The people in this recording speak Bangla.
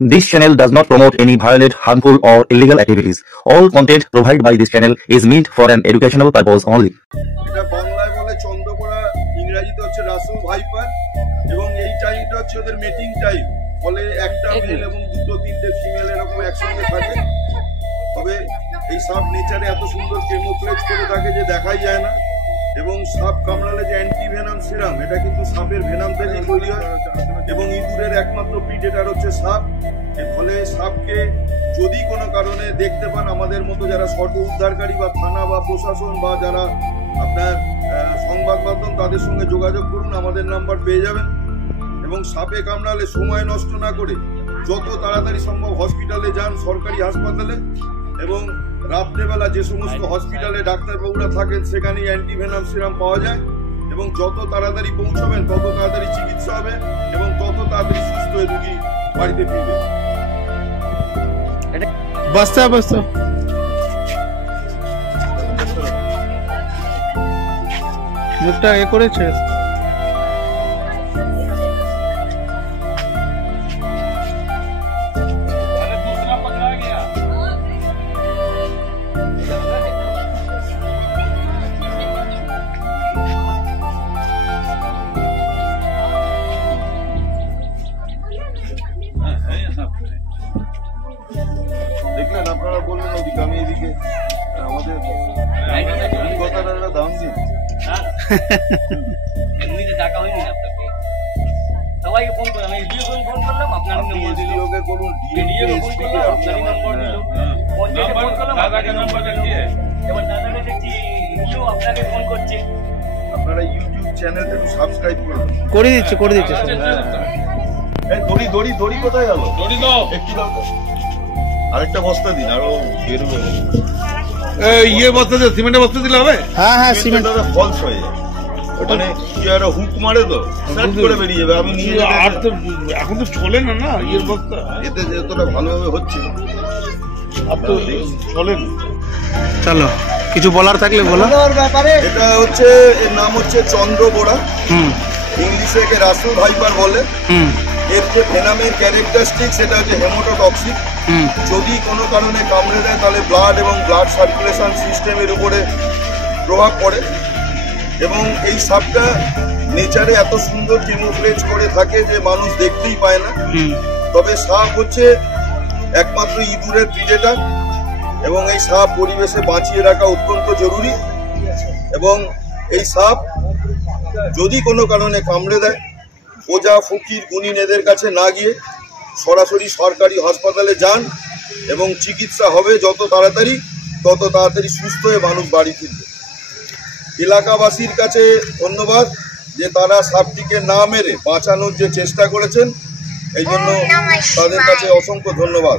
This channel does not promote any violent, harmful, or illegal activities. All content provided by this channel is meant for an educational purpose only. এটা বাংলায় বলে চন্দ্রকোড়া, ইংরেজিতে হচ্ছে রাসেল ভাইপার, এবং এই টাইমটা হচ্ছে ওদের মিটিং টাইম। ফলে একটা মেল এবং দুটো তিনটে ফিমেল এরকম একসঙ্গে থাকে। তবে এই সাপ নেচারে এত সুন্দর কেমোফ্লেজ করে থাকে যে দেখাই যায় না, এবং সাপ কামড়ালে যে অ্যান্টি ভেনাম সিরাম, এটা কিন্তু সাপের ভেনাম থেকেই তৈরি হয়, এবং ইঁদুরের একমাত্র প্রিডেটার হচ্ছে সাপ। এর ফলে সাপকে যদি কোনো কারণে দেখতে পান, আমাদের মতো যারা শর্ট উদ্ধারকারী বা থানা বা প্রশাসন বা যারা আপনার সংবাদ মাধ্যম, তাদের সঙ্গে যোগাযোগ করুন, আমাদের নাম্বার পেয়ে যাবেন। এবং সাপে কামড়ালে সময় নষ্ট না করে যত তাড়াতাড়ি সম্ভব হসপিটালে যান, সরকারি হাসপাতালে, এবং রাত্রেবেলা যে সমস্ত হসপিটালে ডাক্তারবাবুরা থাকেন সেখানেই অ্যান্টিভেনাম সিরাম পাওয়া যায়, এবং যত তাড়াতাড়ি পৌঁছবেন তত তাড়াতাড়ি চিকিৎসা হবে এবং তত তাড়াতাড়ি সুস্থ হয়ে রোগী বাড়িতে ফিরবে। বস্তা বস্তা মুখটা এ করেছে। দেখলেন, আপনারা বললেন ওদিকে, আমি এদিকে, আমাদের কথাটা দাম দিন। এমনিতে টাকা হয়নি আপনাকে, সবাইকে ফোন করলাম, ফোন করলাম, আপনার ডিওকে করুন, ডিওকে ফোন করলাম, আপনারই নম্বর দিল, পঞ্চায়েতে ফোন করলাম, দাদাকে নম্বর দিয়ে, এবার দাদাকে দেখছি ডিও আপনাকে ফোন করছে। আপনারা ইউটিউব চ্যানেলটা একটু সাবস্ক্রাইব করুন। করে দিচ্ছে এই দড়ি দড়ি দড়ি কোথায় গেল? দড়ি দাও, একটু দাও, আরেকটা বস্তা দিন, আরো বেরোবে। ইয়ে বস্তা দিয়ে সিমেন্টের বস্তা দিলে হবে? হ্যাঁ হ্যাঁ, সিমেন্ট দাদা ফলস হয়ে যায়, মানে কি একটা হুক মারে তো সেট করে বেরিয়ে যাবে। আমি নিয়ে আর তো এখন তো চলে না না ইয়ের বস্তা, এতে যতটা ভালোভাবে হচ্ছে আর তো চলে না। চলো, কিছু বলার থাকলে বলো। এটা হচ্ছে, এর নাম হচ্ছে চন্দ্রকোড়া, ইংলিশে একে রাসেল ভাইপার বলে। এর যে ভেনামের ক্যারেক্টারিস্টিক সেটা হচ্ছে হেমোটোটক্সিক। যদি কোনো কারণে কামড়ে দেয় তাহলে ব্লাড এবং ব্লাড সার্কুলেশন সিস্টেমের উপরে প্রভাব পড়ে, এবং এই সাপটা নেচারে এত সুন্দর কেমোফ্লেজ করে থাকে যে মানুষ দেখতেই পায় না। তবে সাপ হচ্ছে একমাত্র ইঁদুরের প্রিডেটার, এবং এই সাপ পরিবেশে বাঁচিয়ে রাখা অত্যন্ত জরুরি। এবং এই সাপ যদি কোনো কারণে কামড়ে দেয়, ওজা ফকির গুণিন এদের কাছে না গিয়ে সরাসরি সরকারি হাসপাতালে যান, এবং চিকিৎসা হবে যত তাড়াতাড়ি তত তাড়াতাড়ি সুস্থ হয়ে মানুষ বাড়ি ফিরবে। এলাকাবাসীর কাছে ধন্যবাদ যে তারা সাপটিকে না মেরে বাঁচানোর যে চেষ্টা করেছেন, এই জন্য তাদের কাছে অসংখ্য ধন্যবাদ।